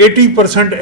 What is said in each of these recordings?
80%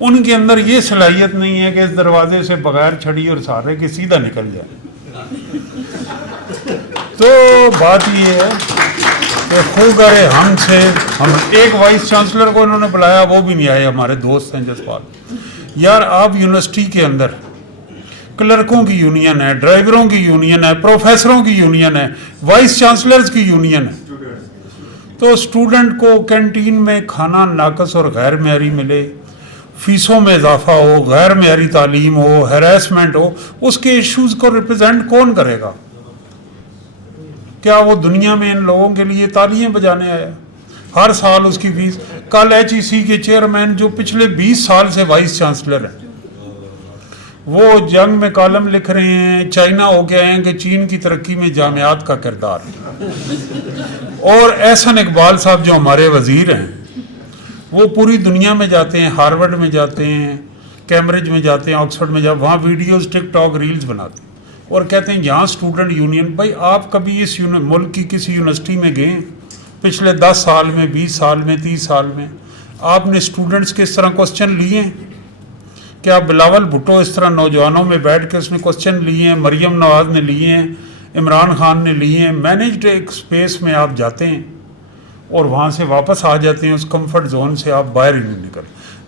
ان کے اندر یہ صلاحیت نہیں ہے کہ اس دروازے سے بغیر چھڑی اور سارے کے سیدھا نکل جائے. تو بات یہ ہے کہ خود کرے ہم سے. ہم ایک وائس چانسلر کو انہوں نے بلایا, وہ بھی نہیں آئے, ہمارے دوست ہیں جسپال. یار آپ یونیورسٹی کے اندر کلرکوں کی یونین ہے, ڈرائیوروں کی یونین ہے, پروفیسروں کی یونین ہے, وائس چانسلرز کی یونین ہے. تو اسٹوڈنٹ کو کینٹین میں کھانا ناقص اور غیر معیاری ملے, فیسوں میں اضافہ ہو, غیر معیاری تعلیم ہو, ہیراسمنٹ ہو, اس کے ایشوز کو ریپرزینٹ کون کرے گا؟ کیا وہ دنیا میں ان لوگوں کے لیے تالیاں بجانے آیا؟ ہر سال اس کی فیس. کل HEC کے چیئرمین جو پچھلے 20 سال سے وائس چانسلر ہیں, وہ جنگ میں کالم لکھ رہے ہیں, چائنا ہو کے آئے ہیں کہ چین کی ترقی میں جامعات کا کردار. اور احسن اقبال صاحب جو ہمارے وزیر ہیں, وہ پوری دنیا میں جاتے ہیں, ہارورڈ میں جاتے ہیں, کیمبرج میں جاتے ہیں, آکسفورڈ میں جاتے ہیں, وہاں ویڈیوز ٹک ٹاک ریلز بناتے ہیں اور کہتے ہیں یہاں اسٹوڈنٹ یونین. بھائی آپ کبھی اس ملک کی کسی یونیورسٹی میں گئے ہیں پچھلے 10 سال میں, 20 سال میں, 30 سال میں؟ آپ نے اسٹوڈنٹس کے اس طرح کوسچن لیے ہیں؟ کیا بلاول بھٹو اس طرح نوجوانوں میں بیٹھ کے اس نے کوسچن لیے ہیں؟ مریم نواز نے لیے ہیں, عمران خان نے لیے ہیں؟ مینجڈ ایک اسپیس میں آپ جاتے ہیں اور وہاں سے واپس آ جاتے ہیں, اس کمفرٹ زون سے آپ باہر ہی نہیں نکل.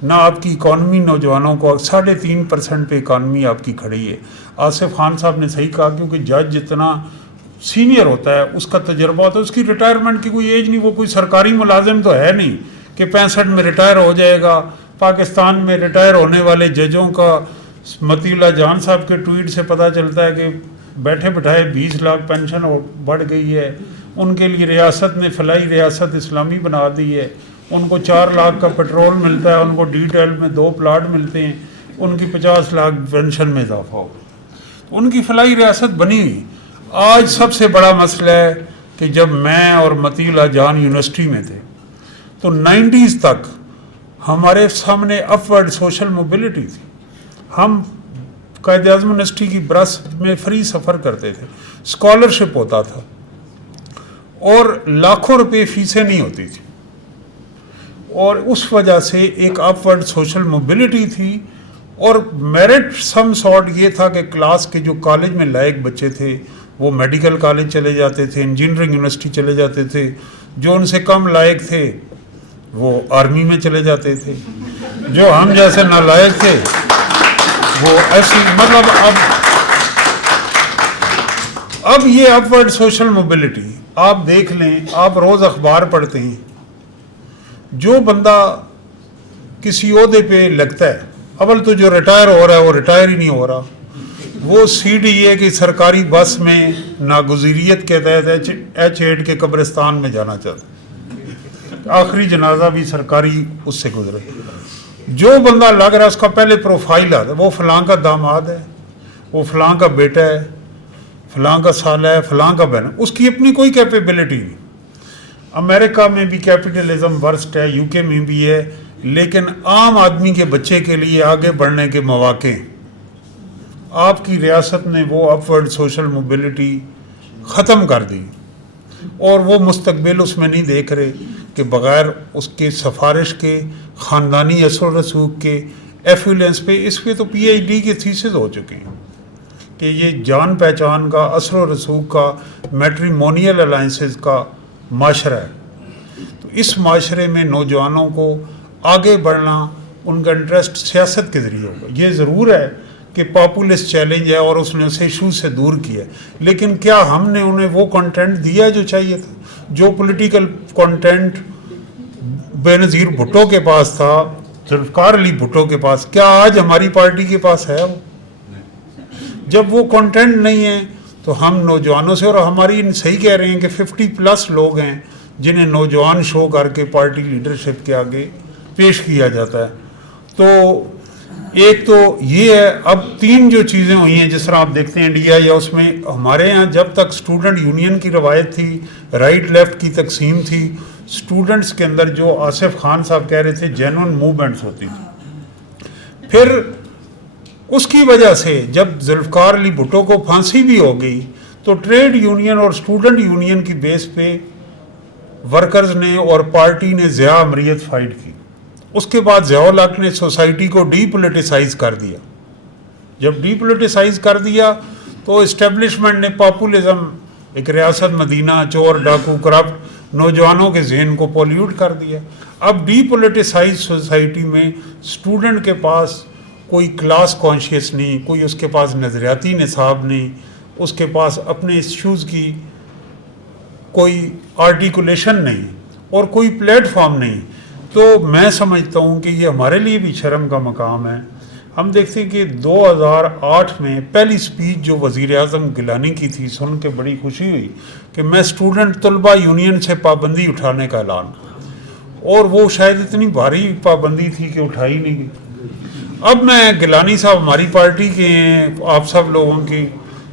نہ آپ کی اکانومی نوجوانوں کو 3.5% پہ اکانومی آپ کی کھڑی ہے. آصف خان صاحب نے صحیح کہا, کیونکہ جج جتنا سینئر ہوتا ہے اس کا تجربہ ہوتا ہے, اس کی ریٹائرمنٹ کی کوئی ایج نہیں, وہ کوئی سرکاری ملازم تو ہے نہیں کہ 65 میں ریٹائر ہو جائے گا. پاکستان میں ریٹائر ہونے والے ججوں کا مطیع اللہ جان صاحب کے ٹویٹ سے پتہ چلتا ہے کہ بیٹھے بٹھائے 20 لاکھ پینشن بڑھ گئی ہے. ان کے لیے ریاست نے فلاحی ریاست اسلامی بنا دی ہے, ان کو 4 لاکھ کا پیٹرول ملتا ہے, ان کو ڈیٹیل میں 2 پلاٹ ملتے ہیں, ان کی 50 لاکھ پینشن میں اضافہ ہو, ان کی فلاحی ریاست بنی ہوئی. آج سب سے بڑا مسئلہ ہے کہ جب میں اور مطیع اللہ جان یونیورسٹی میں تھے تو 90s تک ہمارے سامنے اپورڈ سوشل موبلٹی تھی. ہم قائد اعظم یونیورسٹی کی برس میں فری سفر کرتے تھے, اسکالرشپ ہوتا تھا اور لاکھوں روپے فیسیں نہیں ہوتی تھی, اور اس وجہ سے ایک اپورڈ سوشل موبلٹی تھی. اور میرٹ سم سارٹ یہ تھا کہ کلاس کے جو کالج میں لائق بچے تھے وہ میڈیکل کالج چلے جاتے تھے, انجینئرنگ یونیورسٹی چلے جاتے تھے, جو ان سے کم لائق تھے وہ آرمی میں چلے جاتے تھے, جو ہم جیسے نالائق تھے وہ ایسی. مطلب اب یہ اپورڈ سوشل موبلٹی آپ دیکھ لیں, آپ روز اخبار پڑھتے ہیں, جو بندہ کسی عہدے پہ لگتا ہے, اول تو جو ریٹائر ہو رہا ہے وہ ریٹائر ہی نہیں ہو رہا, وہ CDA کی سرکاری بس میں ناگزیریت کے تحت H8 کے قبرستان میں جانا چاہتا ہے, آخری جنازہ بھی سرکاری اس سے گزرے. جو بندہ لگ رہا ہے اس کا پہلے پروفائل آتا ہے, وہ فلاں کا داماد ہے, وہ فلاں کا بیٹا ہے, فلاں کا سالہ ہے, فلاں کا بہن ہے, اس کی اپنی کوئی کیپیبلٹی نہیں. امریکہ میں بھی کیپٹلزم ورسٹ ہے, UK میں بھی ہے, لیکن عام آدمی کے بچے کے لیے آگے بڑھنے کے مواقع ہیں. آپ کی ریاست نے وہ اپورڈ سوشل موبلٹی ختم کر دی, اور وہ مستقبل اس میں نہیں دیکھ رہے کہ بغیر اس کے سفارش کے, خاندانی اثر و رسوخ کے, ایفیولنس پہ, اس پہ تو PhD کے تھیسز ہو چکے ہیں کہ یہ جان پہچان کا, اثر و رسوخ کا, میٹریمونیل الائنسز کا معاشرہ ہے. تو اس معاشرے میں نوجوانوں کو آگے بڑھنا, ان کا انٹرسٹ سیاست کے ذریعے ہوگا. یہ ضرور ہے کہ پاپولسٹ چیلنج ہے اور اس نے اسے ایشو سے دور کیا ہے, لیکن کیا ہم نے انہیں وہ کنٹینٹ دیا جو چاہیے تھا؟ جو پولیٹیکل کنٹینٹ بے نظیر بھٹو کے پاس تھا, ذوالفقار علی بھٹو کے پاس, کیا آج ہماری پارٹی کے پاس ہے وہ؟ جب وہ کنٹینٹ نہیں ہے تو ہم نوجوانوں سے, اور ہماری صحیح کہہ رہے ہیں کہ 50+ لوگ ہیں جنہیں نوجوان شو کر کے پارٹی لیڈرشپ کے آگے پیش کیا جاتا ہے. تو ایک تو یہ ہے, اب 3 جو چیزیں ہوئی ہیں جس طرح آپ دیکھتے ہیں انڈیا, یا اس میں ہمارے ہاں جب تک اسٹوڈنٹ یونین کی روایت تھی, رائٹ لیفٹ کی تقسیم تھی, اسٹوڈنٹس کے اندر جو آصف خان صاحب کہہ رہے تھے جینون موومنٹس ہوتی تھی. پھر اس کی وجہ سے جب ذوالفقار علی بھٹو کو پھانسی بھی ہو گئی تو ٹریڈ یونین اور اسٹوڈنٹ یونین کی بیس پہ ورکرز نے اور پارٹی نے ضیاء امریت فائٹ کی, اس کے بعد ضیاء الحق نے سوسائٹی کو ڈی پولیٹیسائز کر دیا. جب ڈی پولیٹیسائز کر دیا تو اسٹیبلشمنٹ نے پاپولزم، ایک ریاست مدینہ، چور ڈاکو کرپٹ نوجوانوں کے ذہن کو پولیوٹ کر دیا. اب ڈی پولیٹیسائز سوسائٹی میں اسٹوڈنٹ کے پاس کوئی کلاس کانشیس نہیں، کوئی اس کے پاس نظریاتی نصاب نہیں، اس کے پاس اپنے ایشوز کی کوئی آرٹیکولیشن نہیں اور کوئی پلیٹ فارم نہیں. تو میں سمجھتا ہوں کہ یہ ہمارے لیے بھی شرم کا مقام ہے. ہم دیکھتے ہیں کہ 2008 میں پہلی سپیچ جو وزیر اعظم گیلانی کی تھی، سن کے بڑی خوشی ہوئی کہ میں اسٹوڈنٹ طلبہ یونین سے پابندی اٹھانے کا اعلان، اور وہ شاید اتنی بھاری پابندی تھی کہ اٹھائی نہیں گئی. اب میں گیلانی صاحب ہماری پارٹی کے ہیں، آپ سب لوگوں کی،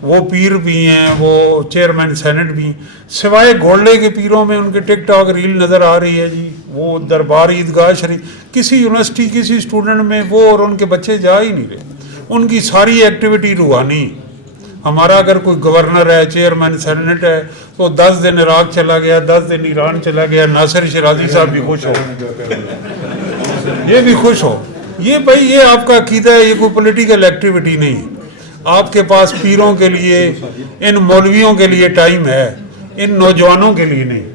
وہ پیر بھی ہیں، وہ چیئرمین سینٹ بھی ہیں، سوائے گھوڑلے کے پیروں میں ان کے ٹک ٹاک ریل نظر آ رہی ہے جی، وہ دربار عیدگاہ شریف. کسی یونیورسٹی کسی اسٹوڈنٹ میں وہ اور ان کے بچے جا ہی نہیں رہے. ان کی ساری ایکٹیویٹی روحانی. ہمارا اگر کوئی گورنر ہے، چیئرمین سینٹ ہے، تو 10 دن عراق چلا گیا، 10 دن ایران چلا گیا. ناصر شرازی صاحب بھی خوش ہو، یہ بھی خوش ہو. یہ بھائی یہ آپ کا عقیدہ ہے، یہ کوئی پولیٹیکل ایکٹیویٹی نہیں. آپ کے پاس پیروں کے لیے، ان مولویوں کے لیے ٹائم ہے، ان نوجوانوں کے لیے نہیں.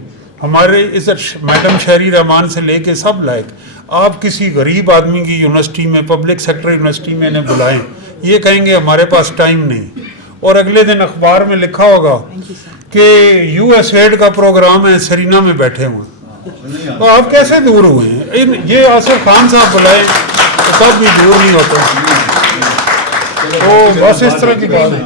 ہمارے اس میڈم شہری رحمان سے لے کے سب لائق، آپ کسی غریب آدمی کی یونیورسٹی میں، پبلک سیکٹر یونیورسٹی میں انہیں بلائیں، یہ کہیں گے ہمارے پاس ٹائم نہیں، اور اگلے دن اخبار میں لکھا ہوگا کہ یو ایس ایڈ کا پروگرام ہے، سرینا میں بیٹھے ہوئے. تو آپ کیسے دور ہوئے ہیں؟ یہ آصف خان صاحب بلائیں تو تب بھی دور نہیں ہوتے. تو بس اس طرح کی بات ہے.